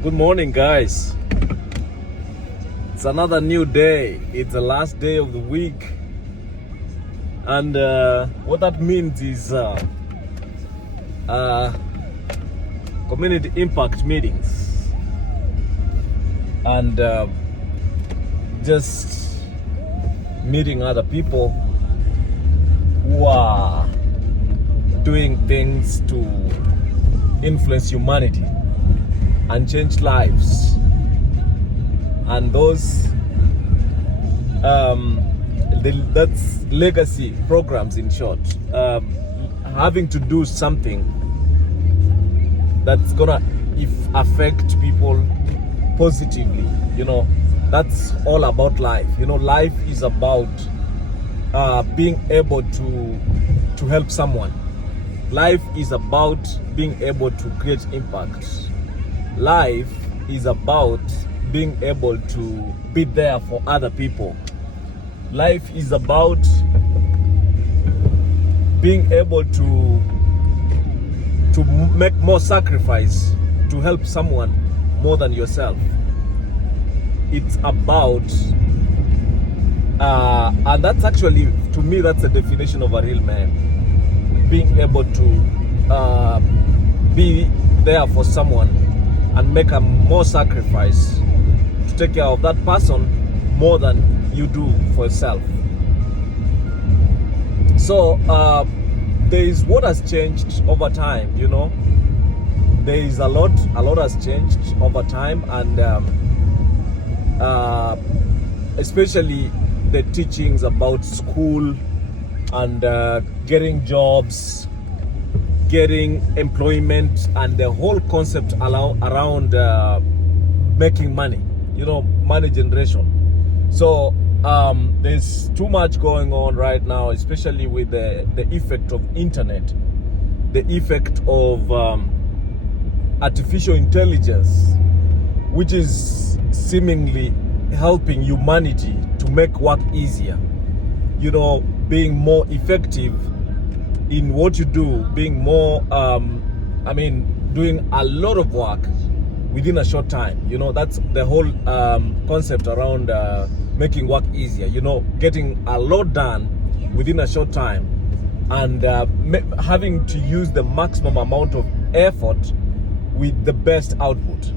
Good morning, guys. It's another new day. It's the last day of the week. And what that means is community impact meetings. And just meeting other people who are doing things to influence humanity and change lives, and those that's legacy programs, in short, having to do something that's gonna affect people positively. That's all about life. Life is about being able to help someone. Life is about being able to create impact. Life is about being able to be there for other people. Life is about being able to make more sacrifice to help someone more than yourself. It's about and that's actually, to me, that's the definition of a real man. Being able to be there for someone and make a more sacrifice to take care of that person more than you do for yourself. So there is what has changed over time. There is a lot has changed over time, and especially the teachings about school and getting jobs, getting employment, and the whole concept around making money, money generation. So there's too much going on right now, especially with the effect of internet, the effect of artificial intelligence, which is seemingly helping humanity to make work easier, being more effective in what you do, being more doing a lot of work within a short time. That's the whole concept around making work easier, getting a lot done within a short time, and having to use the maximum amount of effort with the best output,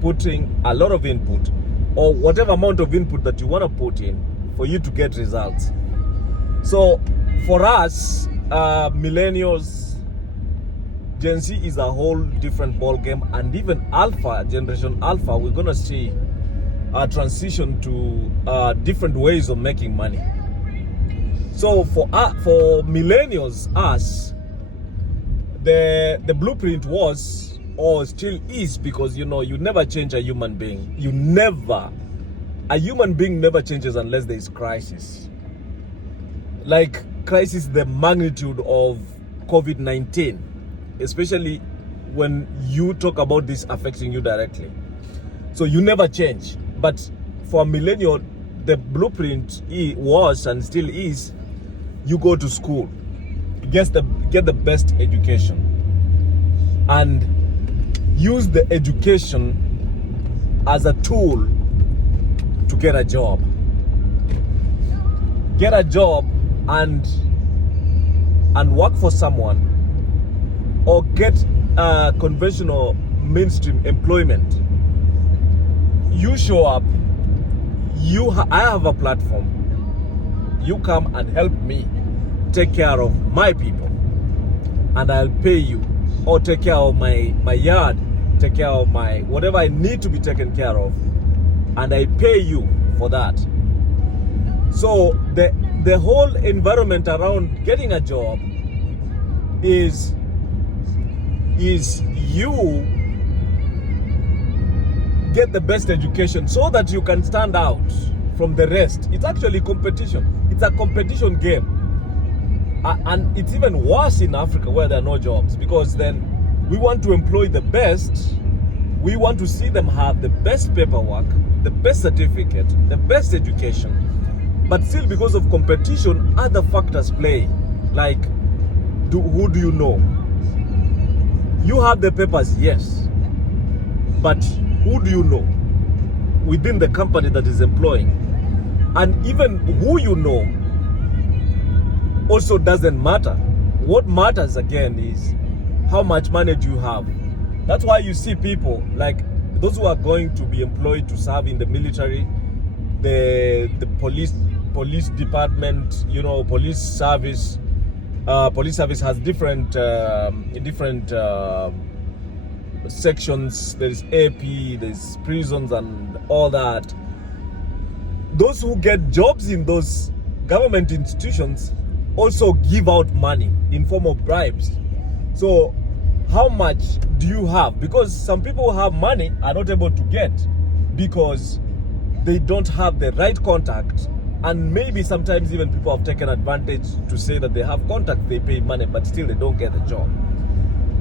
putting a lot of input, or whatever amount of input that you want to put in for you to get results. So for us, millennials, Gen Z is a whole different ball game, and even Alpha, Generation Alpha, we're gonna see a transition to different ways of making money. So for millennials, us, the blueprint was, or still is, because you never change a human being. A human being never changes unless there is crisis. Like crisis, the magnitude of COVID-19, especially when you talk about this affecting you directly. So you never change. But for a millennial, the blueprint was and still is, you go to school, get the best education, and use the education as a tool to get a job. Get a job and work for someone, or get conventional mainstream employment. You show up, I have a platform, you come and help me take care of my people, and I'll pay you, or take care of my yard, take care of my whatever I need to be taken care of, and I pay you for that. So the whole environment around getting a job is you get the best education so that you can stand out from the rest. It's actually competition. It's a competition game. And it's even worse in Africa, where there are no jobs, because then we want to employ the best. We want to see them have the best paperwork, the best certificate, the best education. But still, because of competition, other factors play. Like, who do you know? You have the papers, yes. but who do you know within the company that is employing? And even who you know also doesn't matter. What matters again is how much money do you have. That's why you see people like those who are going to be employed to serve in the military, the police department, you know, police service. Police service has different sections. There's AP, there's prisons, and all that. Those who get jobs in those government institutions also give out money in form of bribes. So how much do you have? Because some people who have money are not able to get because they don't have the right contact, and maybe sometimes even people have taken advantage to say that they have contact, they pay money, but still they don't get the job.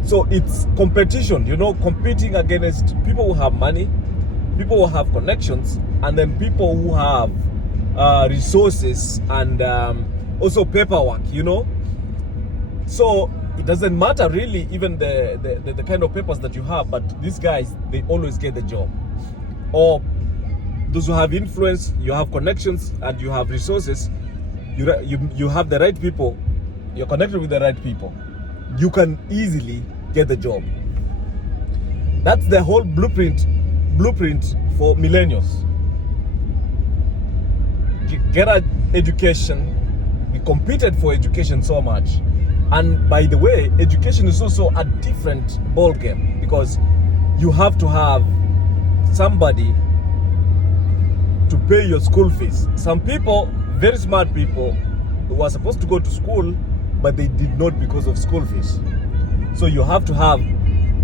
So it's competition, you know, competing against people who have money, people who have connections, and then people who have resources and also paperwork, you know. So it doesn't matter really even the kind of papers that you have, but these guys, they always get the job. Or those who have influence, you have connections, and you have resources, you have the right people, you're connected with the right people, you can easily get the job. That's the whole blueprint for millennials. Get an education. We competed for education so much. And by the way, education is also a different ball game, because you have to have somebody to pay your school fees. Some people, very smart people, were supposed to go to school, but they did not because of school fees. So you have to have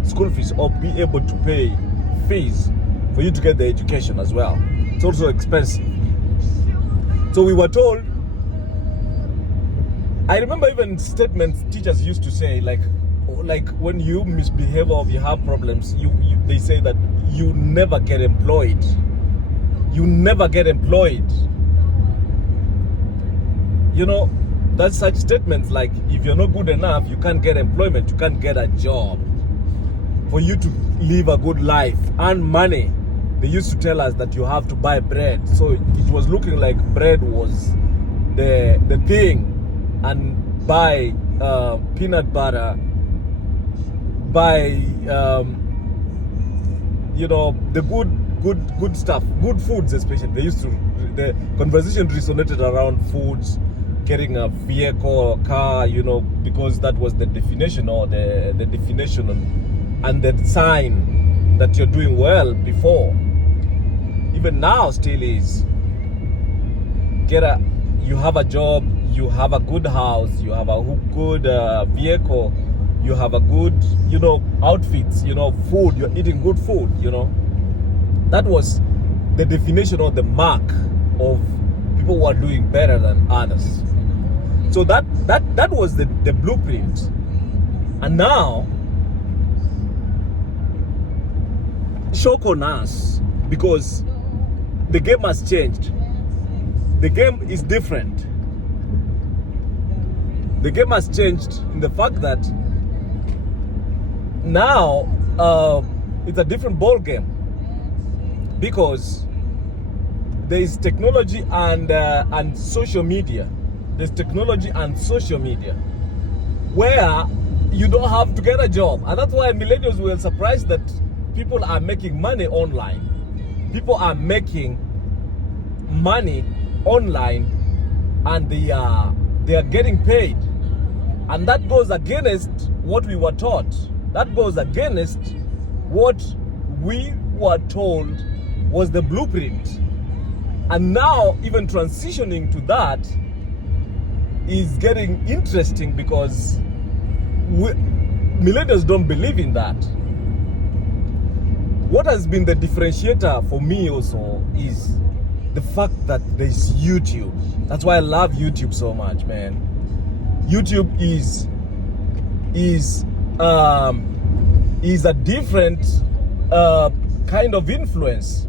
school fees or be able to pay fees for you to get the education as well. It's also expensive. So we were told, I remember even statements teachers used to say, like when you misbehave or you have problems, they say that you never get employed. You never get employed. You know, that's such statements like, if you're not good enough, you can't get employment, you can't get a job. For you to live a good life, earn money, they used to tell us that you have to buy bread. So it was looking like bread was the thing. And buy peanut butter, buy you know, the good stuff, good foods especially. They used to, the conversation resonated around foods, getting a vehicle or car, you know, because that was the definition, or the definition and the sign that you're doing well before. Even now still is. You have a job, you have a good house, you have a good vehicle, you have a good, you know, outfits, you know, food, you're eating good food, you know. That was the definition or the mark of people who are doing better than others. So that was the blueprint. And now, shock on us, because the game has changed. The game is different. The game has changed in the fact that now it's a different ball game, because there is technology and social media. There's technology and social media where you don't have to get a job, and that's why millennials were surprised that people are making money online. People are making money online, and they are getting paid, and that goes against what we were taught. That goes against what we were told was the blueprint. And now even transitioning to that is getting interesting, because millennials don't believe in that. What has been the differentiator for me also is the fact that there's YouTube. That's why I love YouTube so much, man. YouTube is a different kind of influence.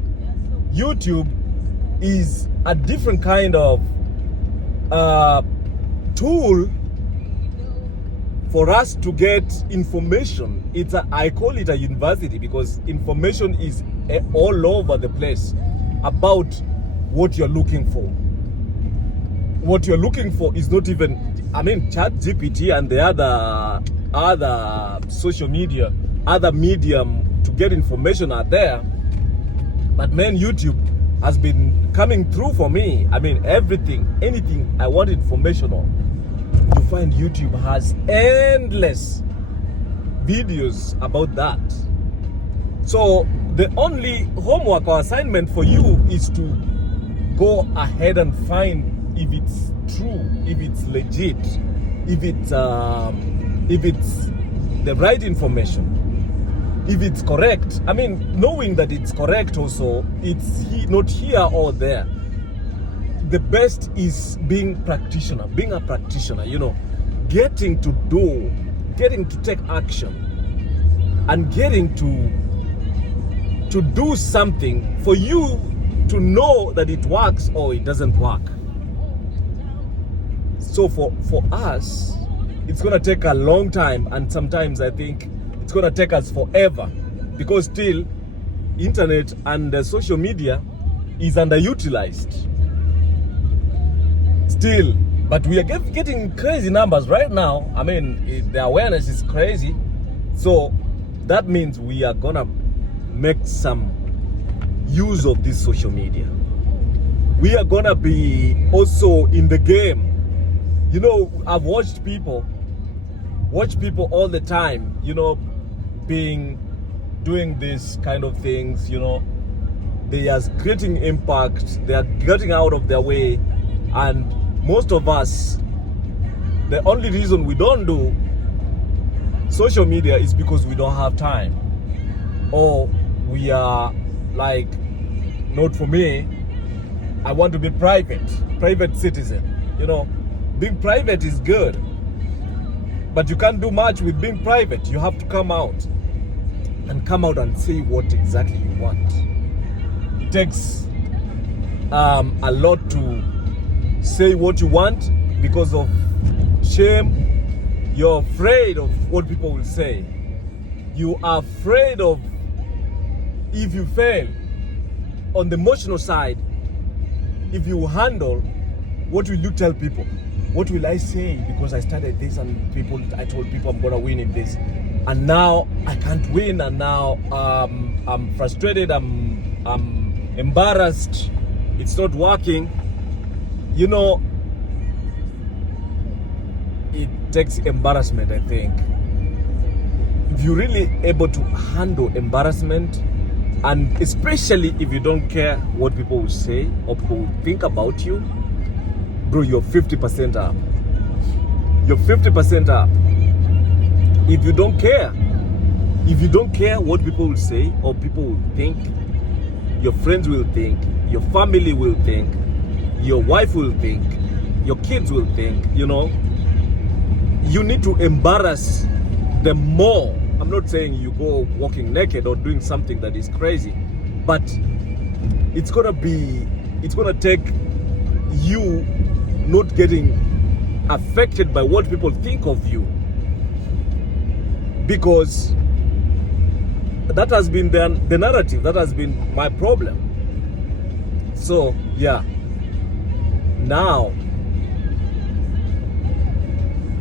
YouTube is a different kind of tool For us to get information, I call it a university, because information is all over the place about what you're looking for. What you're looking for is not even, ChatGPT and the other social media, other medium to get information are there. But man, YouTube has been coming through for me. Anything I want information on, you find YouTube has endless videos about that. So the only homework or assignment for you is to go ahead and find if it's true, if it's legit, if it's the right information, if it's correct. Knowing that it's correct also, it's not here or there. The best is being a practitioner, getting to do, getting to take action, and getting to do something for you to know that it works or it doesn't work. So for us, it's gonna take a long time, and sometimes I think it's gonna take us forever, because still internet and social media is underutilized still. But we are getting crazy numbers right now. The awareness is crazy. So that means we are gonna make some use of this social media. We are gonna be also in the game. I've watched people all the time, doing this kind of things. They are creating impact. They are getting out of their way. And most of us, the only reason we don't do social media is because we don't have time, or we are like, not for me, I want to be private citizen. Being private is good, but you can't do much with being private. You have to come out and say what exactly you want. It takes a lot to say what you want because of shame. You're afraid of what people will say. You are afraid of, if you fail on the emotional side, if you handle, what will you tell people? What will I say because I started this and I told people I'm gonna win in this, and now I can't win, and now I'm frustrated, I'm embarrassed, it's not working. It takes embarrassment, I think. If you're really able to handle embarrassment, and especially if you don't care what people will say or people will think about you, bro, you're 50% up. You're 50% up. If you don't care what people will say or people will think, your friends will think, your family will think, your wife will think, your kids will think, you need to embarrass them more. I'm not saying you go walking naked or doing something that is crazy, but it's gonna take you not getting affected by what people think of you, because that has been the narrative, that has been my problem. So yeah, now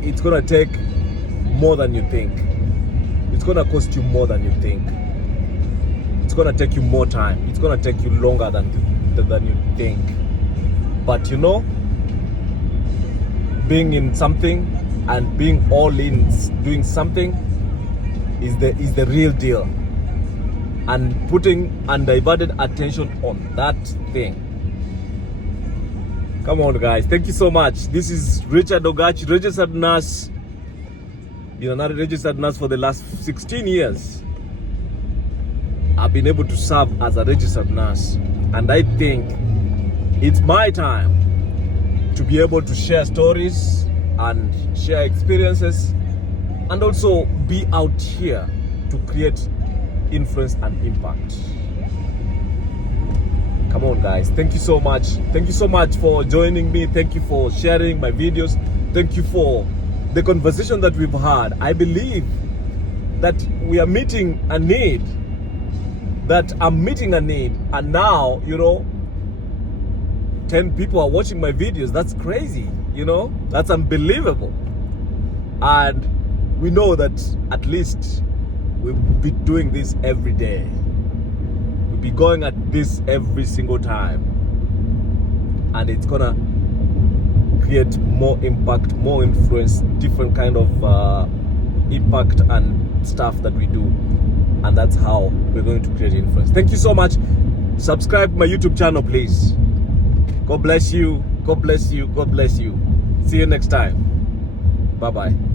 it's gonna take more than you think. It's gonna cost you more than you think. It's gonna take you more time. It's gonna take you longer than you think. But being in something and being all in doing something is the real deal, and putting undivided attention on that thing. Come on guys, thank you so much. This is Richard Ogachi, registered nurse. Been a registered nurse for the last 16 years. I've been able to serve as a registered nurse, and I think it's my time to be able to share stories and share experiences, and also be out here to create influence and impact. Come on guys, thank you so much. Thank you so much for joining me. Thank you for sharing my videos. Thank you for the conversation that we've had, I believe that we are meeting a need, that I'm meeting a need, and now, 10 people are watching my videos. That's crazy, that's unbelievable. And we know that at least we'll be doing this every day. We'll be going at this every single time, and it's gonna create more impact, more influence, different kind of impact and stuff that we do, and that's how we're going to create influence. Thank you so much. Subscribe to my YouTube channel, please. God bless you. God bless you. God bless you. See you next time. Bye bye.